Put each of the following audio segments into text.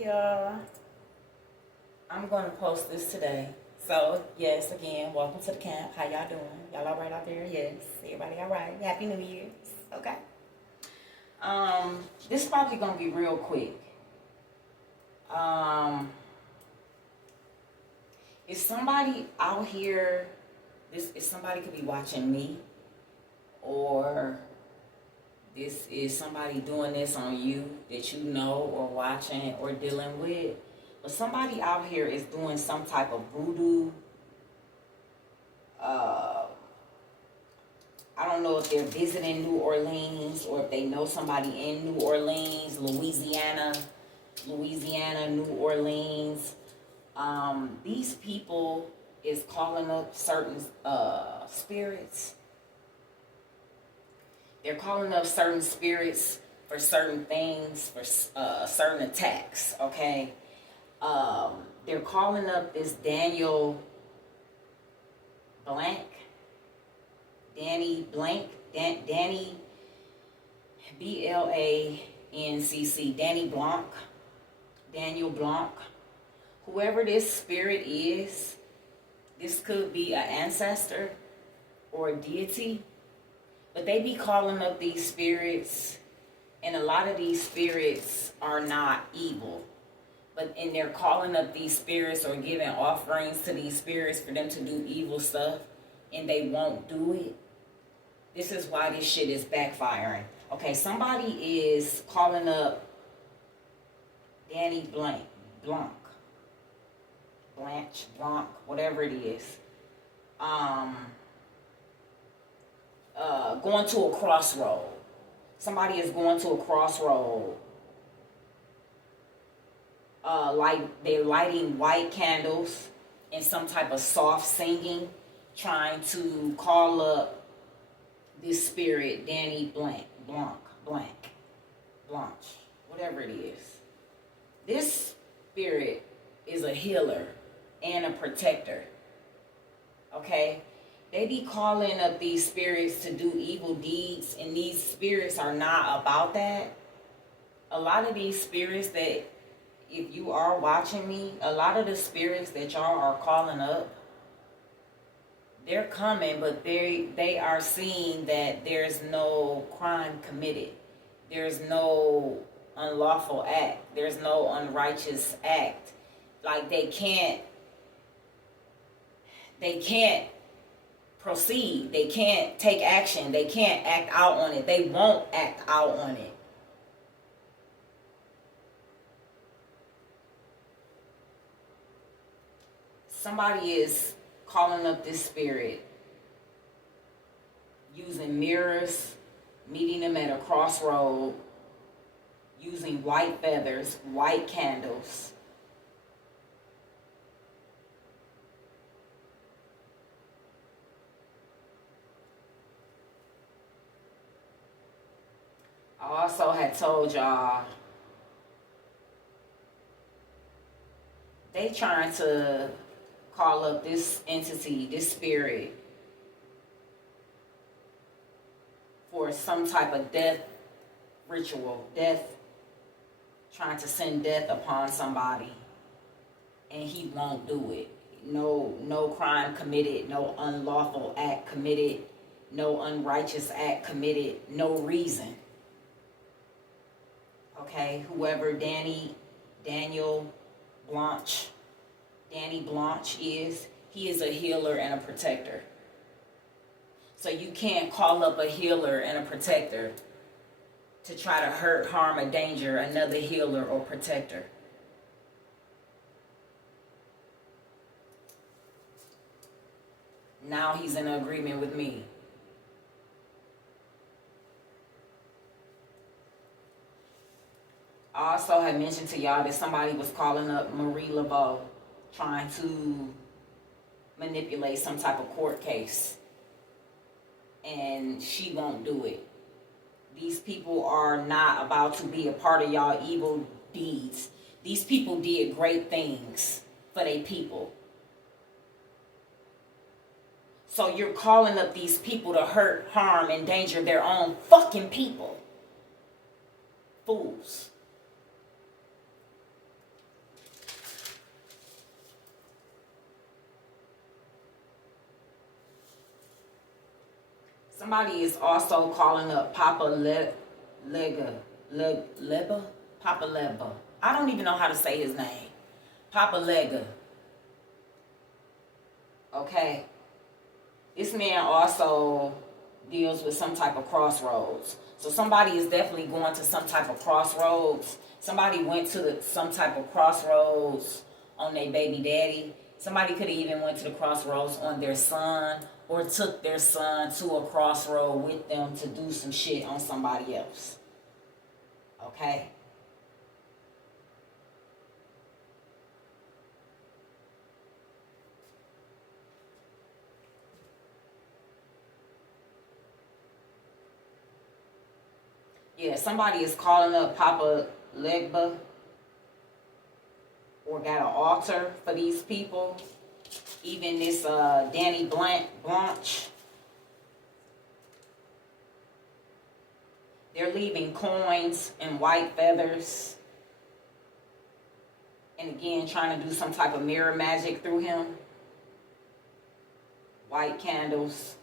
Hey y'all, I'm going to post this today. So, yes, again, welcome to the camp. How y'all doing? Y'all all right out there? Yes. Everybody all right? Happy New Year's. Okay. This is probably going to be real quick. Is somebody out here, somebody could be watching me, or this is somebody doing this on you that you know or watching or dealing with. But somebody out here is doing some type of voodoo. I don't know if they're visiting New Orleans or if they know somebody in New Orleans, Louisiana, New Orleans. These people is calling up certain spirits. They're calling up certain spirits for certain things, for certain attacks, okay? They're calling up this Danny Blancc, Daniel Blanc. Whoever this spirit is, this could be an ancestor or a deity, but they be calling up these spirits, and a lot of these spirits are not evil. And they're calling up these spirits or giving offerings to these spirits for them to do evil stuff, and they won't do it. This is why this shit is backfiring. Okay, somebody is calling up Danny Blanc, whatever it is. Going to a crossroad. Somebody is going to a crossroad. Like they're lighting white candles and some type of soft singing, trying to call up this spirit, Danny Blanc, whatever it is. This spirit is a healer and a protector. Okay? They be calling up these spirits to do evil deeds, and these spirits are not about that. A lot of these spirits that, if you are watching me, a lot of the spirits that y'all are calling up, they're coming, but they are seeing that there's no crime committed. There's no unlawful act. There's no unrighteous act. Like they can't proceed. They can't take action. They can't act out on it. They won't act out on it. Somebody is calling up this spirit using mirrors, meeting them at a crossroad, using white feathers, white candles. I also had told y'all they trying to call up this entity, this spirit, for some type of death ritual, trying to send death upon somebody, and he won't do it. No crime committed, no unlawful act committed, no unrighteous act committed, no reason. Okay, whoever Danny Blanc is, he is a healer and a protector. So you can't call up a healer and a protector to try to hurt, harm, or danger another healer or protector. Now he's in agreement with me. I also had mentioned to y'all that somebody was calling up Marie Laveau, trying to manipulate some type of court case, and she won't do it. These people are not about to be a part of y'all evil deeds. These people did great things for their people. So you're calling up these people to hurt, harm, endanger their own fucking people. Fools. Somebody is also calling up Leba? Papa Leba. I don't even know how to say his name. Papa Lega. Okay. This man also deals with some type of crossroads. So somebody is definitely going to some type of crossroads. Somebody went to some type of crossroads on their baby daddy. Somebody could have even went to the crossroads on their son, or took their son to a crossroad with them to do some shit on somebody else. Okay? Yeah, somebody is calling up Papa Legba, or got an altar for these people. Even this Danny Blanche. They're leaving coins and white feathers. And again, trying to do some type of mirror magic through him. White candles.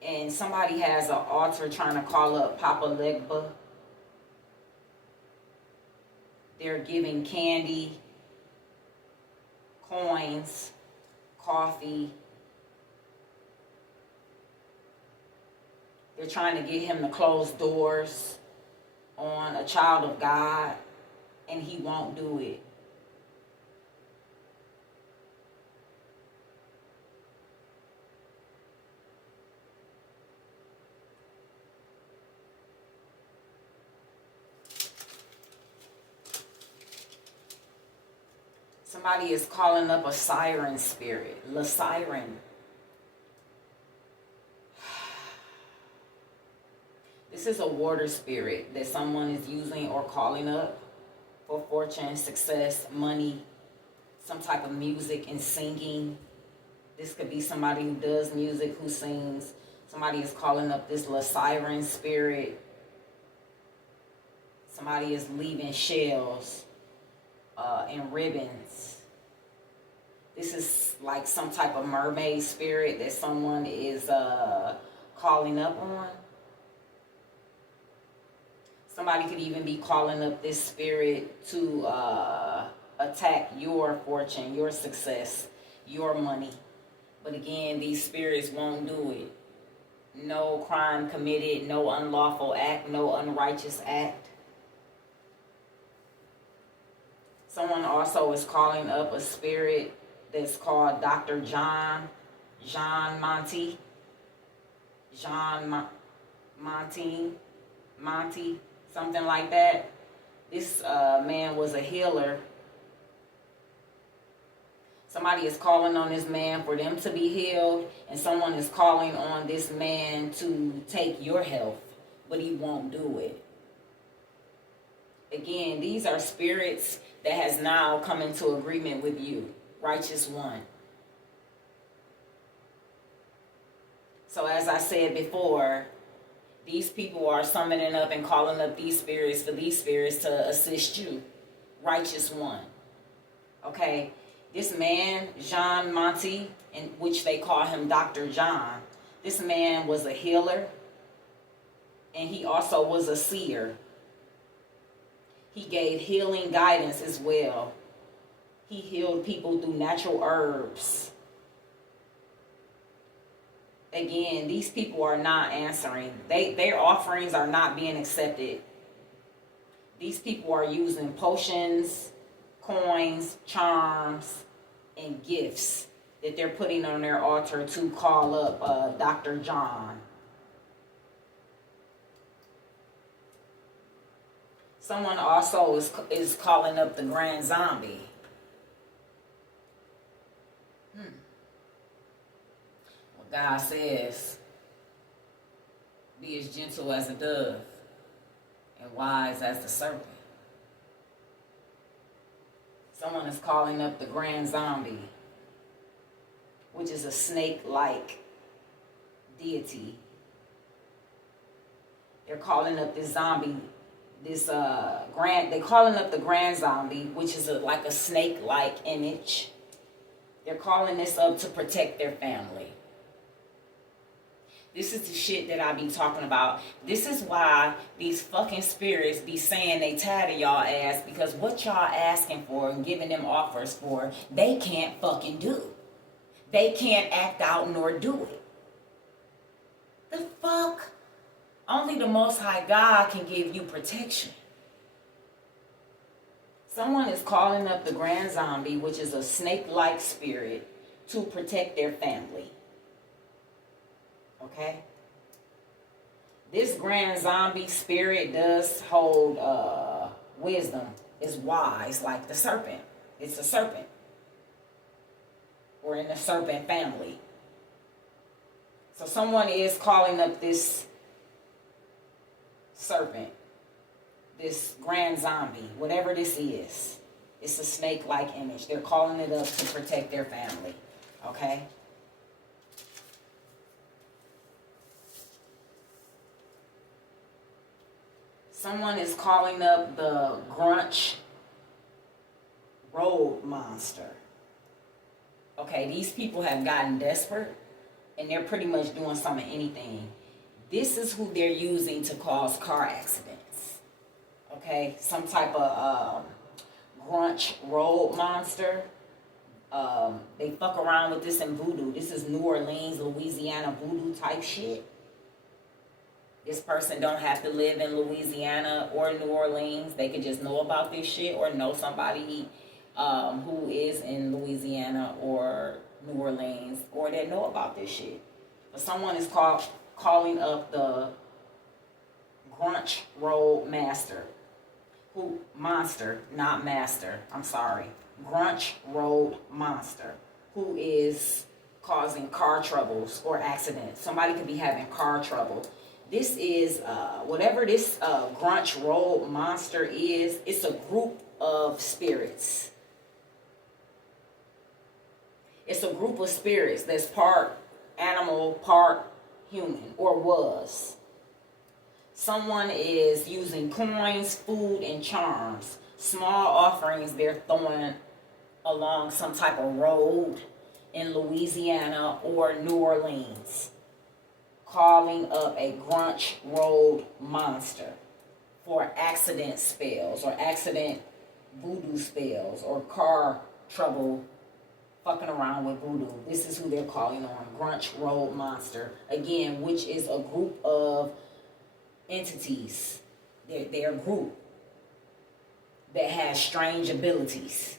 And somebody has an altar trying to call up Papa Legba. They're giving candy, coins, coffee. They're trying to get him to close doors on a child of God, and he won't do it. Somebody is calling up a siren spirit. La Siren. This is a water spirit that someone is using or calling up for fortune, success, money, some type of music and singing. This could be somebody who does music, who sings. Somebody is calling up this La Siren spirit. Somebody is leaving shells and ribbons. This is like some type of mermaid spirit that someone is calling up on. Somebody could even be calling up this spirit to attack your fortune, your success, your money. But again, these spirits won't do it. No crime committed, no unlawful act, no unrighteous act. Someone also is calling up a spirit that's called Dr. John Monty, something like that. This man was a healer. Somebody is calling on this man for them to be healed, and someone is calling on this man to take your health, but he won't do it. Again, these are spirits that has now come into agreement with you. Righteous one. So as I said before, these people are summoning up and calling up these spirits for these spirits to assist you. Righteous one. Okay? This man, Jean Monty, in which they call him Dr. John, this man was a healer, and he also was a seer. He gave healing guidance as well. He healed people through natural herbs. Again, these people are not answering. Their offerings are not being accepted. These people are using potions, coins, charms, and gifts that they're putting on their altar to call up Dr. John. Someone also is calling up the Grand Zombie. Well, God says, be as gentle as a dove and wise as the serpent. Someone is calling up the Grand Zombie, which is a snake-like deity. They're calling up this zombie. They're calling up the Grand Zombie, which is like a snake-like image. They're calling this up to protect their family. This is the shit that I be talking about. This is why these fucking spirits be saying they tired of y'all ass, because what y'all asking for and giving them offers for, they can't fucking do. They can't act out nor do it. The fuck? Only the Most High God can give you protection. Someone is calling up the Grand Zombie, which is a snake-like spirit, to protect their family. Okay? This Grand Zombie spirit does hold wisdom. It's wise, like the serpent. It's a serpent. Or in the serpent family. So someone is calling up this serpent, this Grand Zombie, whatever this is. It's a snake-like image. They're calling it up to protect their family. Okay? Someone is calling up the Grunch Road Monster. Okay, these people have gotten desperate and they're pretty much doing some of anything. This is who they're using to cause car accidents. Okay, some type of Grunch Road Monster. They fuck around with this in Voodoo. This is New Orleans, Louisiana Voodoo type shit. This person don't have to live in Louisiana or New Orleans. They can just know about this shit or know somebody who is in Louisiana or New Orleans, or they know about this shit. But someone is calling up the Grunch Road Master. Grunch Road Monster, who is causing car troubles or accidents. Somebody could be having car trouble. This is, whatever this Grunch Road Monster is, it's a group of spirits. It's a group of spirits that's part animal, part human, or was. Someone is using coins, food, and charms. Small offerings they're throwing along some type of road in Louisiana or New Orleans. Calling up a Grunch Road Monster for accident spells or accident voodoo spells or car trouble fucking around with voodoo. This is who they're calling on, Grunch Road Monster. Again, which is a group of entities. They're a group that has strange abilities.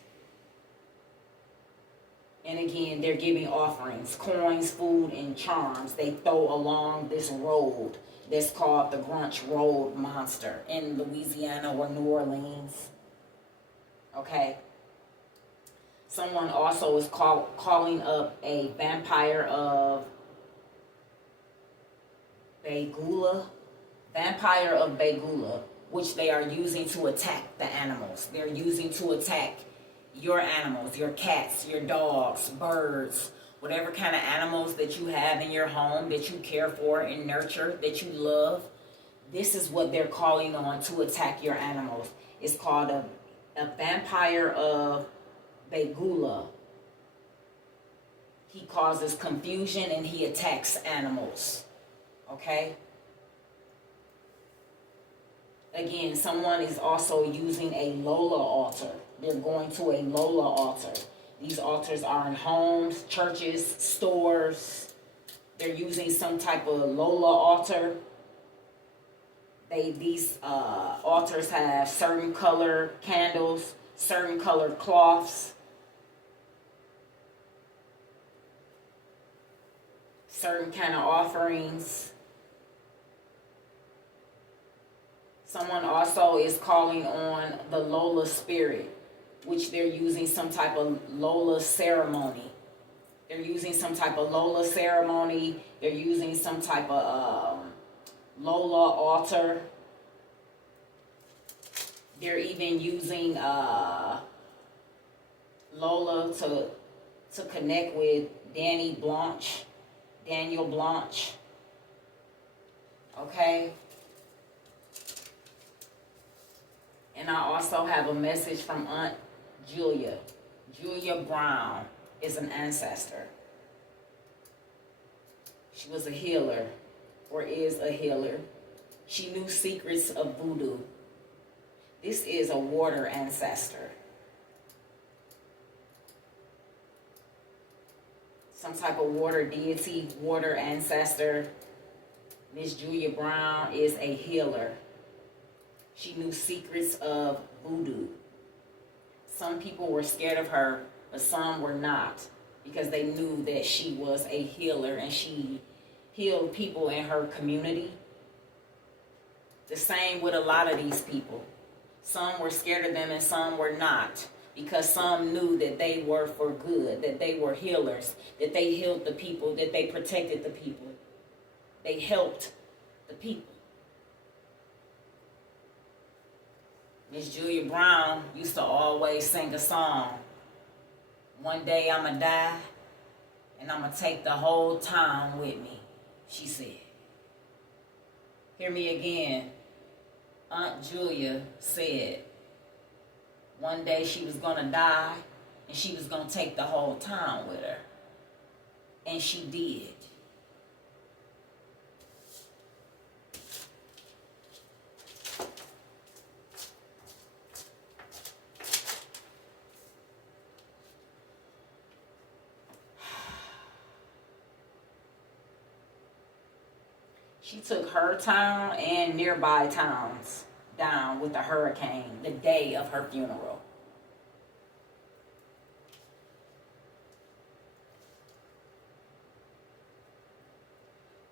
And again, they're giving offerings, coins, food, and charms. They throw along this road that's called the Grunch Road Monster in Louisiana or New Orleans. Okay? Someone also is calling up a vampire of Begula. Vampire of Begula, which they are using to attack the animals. They're using to attack your animals, your cats, your dogs, birds, whatever kind of animals that you have in your home that you care for and nurture, that you love. This is what they're calling on to attack your animals. It's called a vampire of Begula. He causes confusion and he attacks animals. Okay? Again, someone is also using a Lola altar. They're going to a Lola altar. These altars are in homes, churches, stores. They're using some type of Lola altar. These altars have certain color candles, certain color cloths, certain kind of offerings. Someone also is calling on the Lola spirit, which they're using some type of Lola ceremony. They're using some type of Lola ceremony. They're using some type of Lola altar. They're even using Lola to connect with Daniel Blanche. Okay? And I also have a message from Aunt Julia. Julia Brown is an ancestor. She was a healer. or is a healer. She knew secrets of voodoo. This is a water ancestor. Some type of water deity, water ancestor. Miss Julia Brown is a healer. She knew secrets of voodoo. Some people were scared of her, but some were not, because they knew that she was a healer and she healed people in her community. The same with a lot of these people. Some were scared of them and some were not, because some knew that they were for good, that they were healers, that they healed the people, that they protected the people. They helped the people. Miss Julia Brown used to always sing a song. One day I'ma die and I'ma take the whole town with me, she said. Hear me again. Aunt Julia said one day she was gonna die and she was gonna take the whole town with her. And she did. She took her town and nearby towns down with a hurricane the day of her funeral.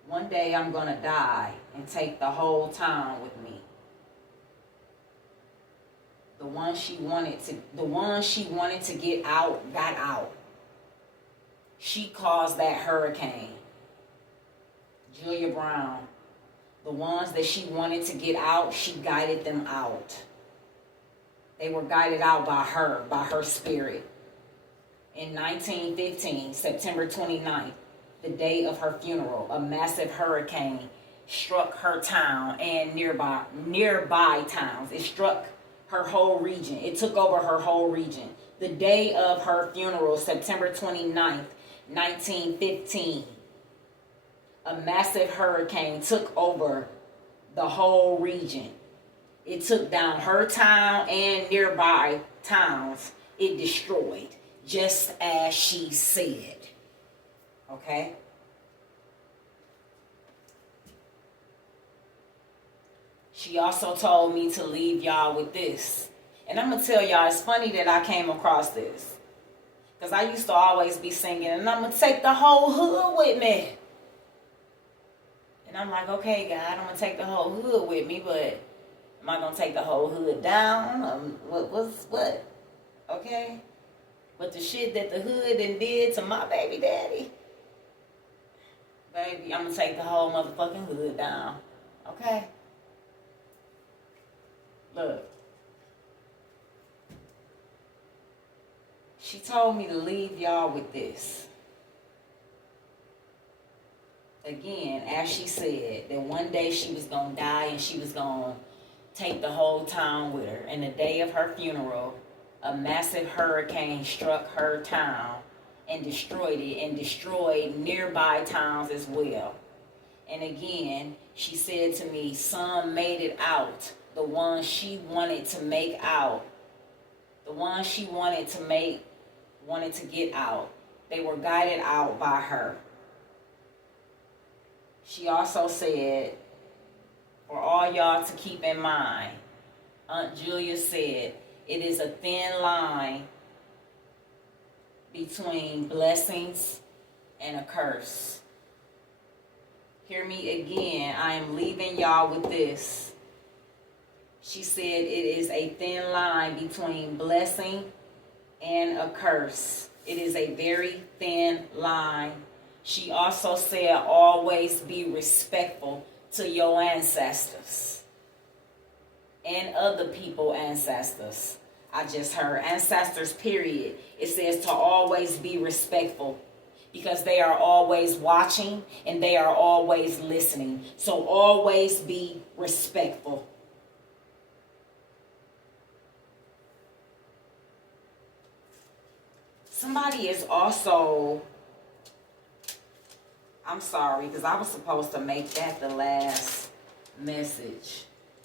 One day I'm gonna die and take the whole town with me. The one she wanted to get out, got out. She caused that hurricane. Julia Brown. The ones that she wanted to get out, she guided them out. They were guided out by her spirit. In 1915, September 29th, the day of her funeral, a massive hurricane struck her town and nearby towns. It struck her whole region. It took over her whole region. The day of her funeral, September 29th, 1915. A massive hurricane took over the whole region. It took down her town and nearby towns. It destroyed, just as she said. Okay? She also told me to leave y'all with this. And I'm going to tell y'all, it's funny that I came across this. Because I used to always be singing, and I'm going to take the whole hood with me. And I'm like, okay, God, I'm going to take the whole hood with me, but am I going to take the whole hood down? What? Okay? But the shit that the hood done did to my baby daddy, baby, I'm going to take the whole motherfucking hood down. Okay? Look. She told me to leave y'all with this. Again, as she said, that one day she was going to die and she was going to take the whole town with her. And the day of her funeral, a massive hurricane struck her town and destroyed it and destroyed nearby towns as well. And again, she said to me, some made it out. The ones she wanted to make out. The ones she wanted to get out. They were guided out by her. She also said, for all y'all to keep in mind, Aunt Julia said, it is a thin line between blessings and a curse. Hear me again. I am leaving y'all with this. She said it is a thin line between blessing and a curse. It is a very thin line. She also said always be respectful to your ancestors and other people's ancestors. I just heard ancestors, period. It says to always be respectful because they are always watching and they are always listening. So always be respectful. Somebody is also, I'm sorry, because I was supposed to make that the last message.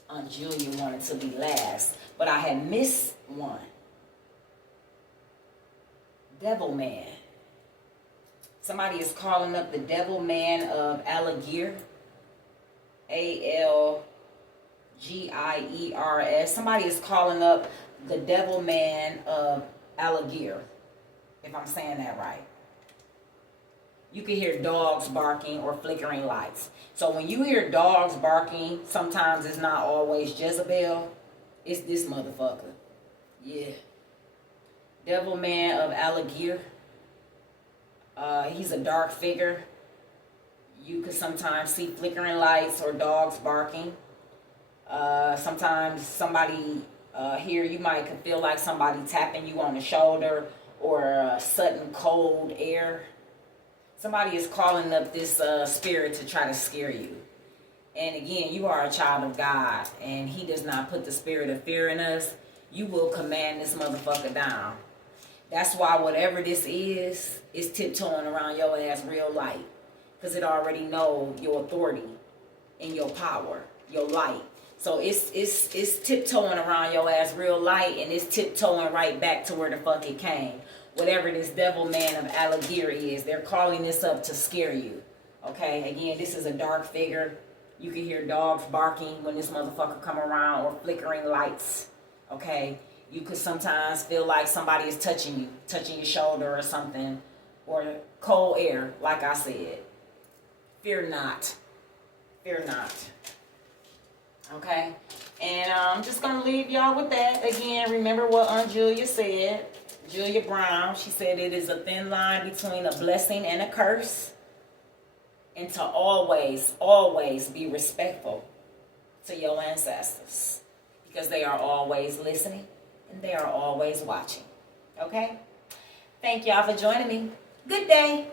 Aunt Julia wanted to be last, but I had missed one. Devil Man. Somebody is calling up the Devil Man of Algiers. Algiers. Somebody is calling up the Devil Man of Algiers, if I'm saying that right. You can hear dogs barking or flickering lights. So when you hear dogs barking, sometimes it's not always Jezebel. It's this motherfucker. Yeah. Devil Man of Algiers. He's a dark figure. You could sometimes see flickering lights or dogs barking. Sometimes somebody here, you might could feel like somebody tapping you on the shoulder or sudden cold air. Somebody is calling up this spirit to try to scare you. And again, you are a child of God, and he does not put the spirit of fear in us. You will command this motherfucker down. That's why whatever this is tiptoeing around your ass real light. Because it already know your authority and your power, your light. So it's tiptoeing around your ass real light, and it's tiptoeing right back to where the fuck it came. Whatever this Devil Man of Algiers is, they're calling this up to scare you. Okay, again, this is a dark figure. You can hear dogs barking when this motherfucker come around, or flickering lights. Okay, you could sometimes feel like somebody is touching your shoulder or something, or cold air, like I said. Fear not. Fear not. Okay, and I'm just going to leave y'all with that. Again, remember what Aunt Julia said. Julia Brown, she said it is a thin line between a blessing and a curse. And to always, always be respectful to your ancestors. Because they are always listening and they are always watching. Okay? Thank y'all for joining me. Good day.